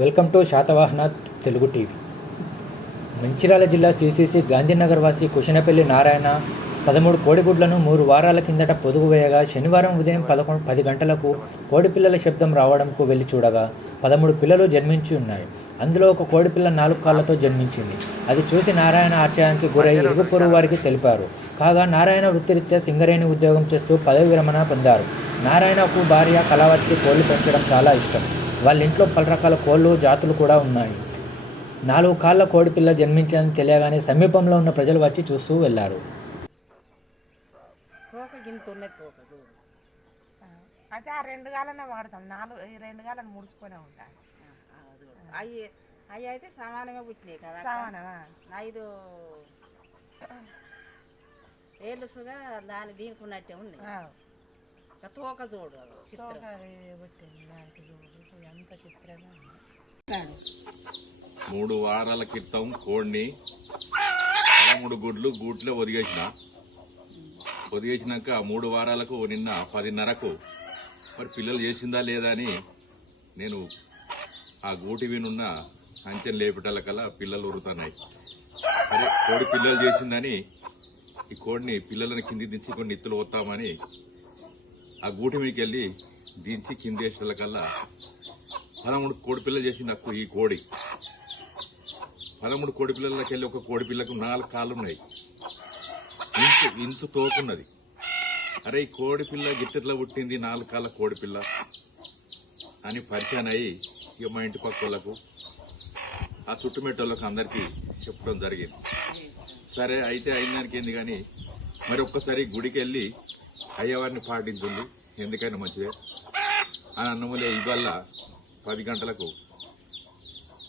Welcome to Shatavahana Telugu TV. Mancherial జిల్లా CCC Gandhinagar వాసి కుషనపల్లి నారాయణ పదమూడు కోడిగుడ్లను మూడు వారాల కిందట పొదుగు వేయగా శనివారం ఉదయం పదకొండు పది గంటలకు కోడిపిల్లల శబ్దం రావడంకు వెళ్ళి చూడగా పదమూడు పిల్లలు జన్మించి ఉన్నాయి. అందులో ఒక కోడిపిల్ల నాలుగు కాళ్ళతో జన్మించింది. అది చూసి నారాయణ ఆశ్చర్యానికి గురై ఇరుగు పొరుగు వారికి తెలిపారు. కాగా నారాయణ వృత్తిరీత్యా సింగరేణి ఉద్యోగం చేస్తూ పదవి విరమణ పొందారు. నారాయణకు భార్య కళావతికి కోళ్ళు పెంచడం చాలా ఇష్టం. వాళ్ళ ఇంట్లో పలు రకాల కోళ్ళు జాతులు కూడా ఉన్నాయి. నాలుగు కాళ్ళ కోడిపిల్ల జన్మించిందని తెలియగానే సమీపంలో ఉన్న ప్రజలు వచ్చి చూస్తూ వెళ్ళారు తోక గింత ఉన్నది తోక చూడు. అయితే ఆ రెండు గాలనే వాడతాం. నాలుగు ఈ రెండు గాలను ముడుచుకొనే చూడు అవి అవి అయితే సమానమే పుట్టినాయి కదా? సామానమా ఐదు ఏలుసుగా దాని దీనికి ఉన్నట్టే ఉన్నాయి. తోక చూడు తోక ఎంత చిత్రంగా. మూడు వారాల క్రితం కోడిని పదమూడు గుడ్లు గూట్లో ఒదిగేసిన. ఒదిగేసినాక మూడు వారాలకు నిన్న పదిన్నరకు మరి పిల్లలు చేసిందా లేదా అని నేను ఆ గూటి వినున్న అంచెను లేపటాల కల్లా పిల్లలు ఉరుతున్నాయి. కోడి పిల్లలు చేసిందని ఈ కోడిని పిల్లలను కింది దించి కొన్ని ఇత్తులు పోతామని ఆ గూటి మీకు వెళ్ళి దించి కింది పదమూడు కోడిపిల్లలు చేసి నాకు ఈ కోడి. పదమూడు కోడిపిల్లలకి వెళ్ళి ఒక కోడిపిల్లకు నాలుగు కాళ్ళు ఉన్నాయి ఇంచు ఇంచు తోకున్నది. అరే ఈ కోడిపిల్ల గిట్టెట్లా పుట్టింది నాలుగు కాళ్ళ కోడిపిల్ల అని పరిచయం అయ్యి ఇక మా ఇంటి పక్క వాళ్ళకు ఆ చుట్టుమెట్టోళ్ళకు అందరికీ చెప్పడం జరిగింది. సరే అయితే అయినానికి ఏంది కానీ మరి ఒక్కసారి గుడికి వెళ్ళి అయ్యవారిని పాటించింది ఎందుకైనా మంచిదే. అని అన్నములే ఇవాళ పది గంటలకు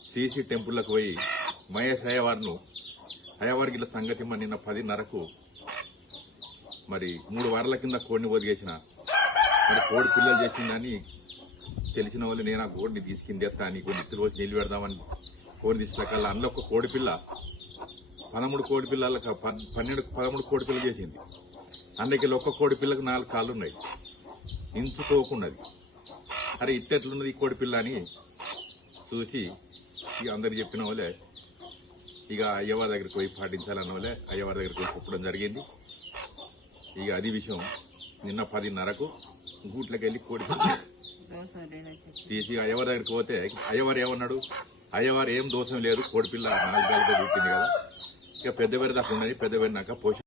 సీసీ టెంపుల్లకు పోయి మహేష్ అయ్యవారిను అయ్యవారికి ఇలా సంగతి మన నిన్న పదిన్నరకు మరి మూడు వారాల కింద కోడిని వదిగేసిన మరి కోడి పిల్లలు చేసిందని తెలిసిన వాళ్ళు నేను ఆ కోడిని తీసుకింది ఎత్తా అని కొన్ని ఇత్తులు వచ్చి నీళ్ళు పెడదామని కోడి తీసుకెళ్ళాలి అందులో ఒక కోడి పిల్ల పదమూడు కోడి పిల్లలకు పన్నెండు పదమూడు కోడి పిల్లలు చేసింది. అందుకే ఒక్క కోడి పిల్లకు నాలుగు కాళ్ళు ఉన్నాయి ఇంచు తోకున్నది అరే ఇట్టెట్లున్నది ఈ కోడి పిల్ల అని చూసి ఇక అందరు చెప్పిన వాళ్ళే ఇక అయ్యవారి దగ్గరికి పోయి పాటించాలన్న వాళ్ళే అయ్యవారి దగ్గరికి పోయి చెప్పడం జరిగింది. ఇక అది విషయం నిన్న పదిన్నరకు గూట్లోకి వెళ్ళి కోడి తీసి అయ్యవారి దగ్గరికి పోతే అయ్యవారు ఏమన్నాడు? అయ్యవారు ఏం దోషం లేదు కోడిపిల్ల నాలుగు గాలితో పుట్టింది కదా. ఇక పెద్దవారి దాకా ఉన్నది పెద్దవారినాక పోషి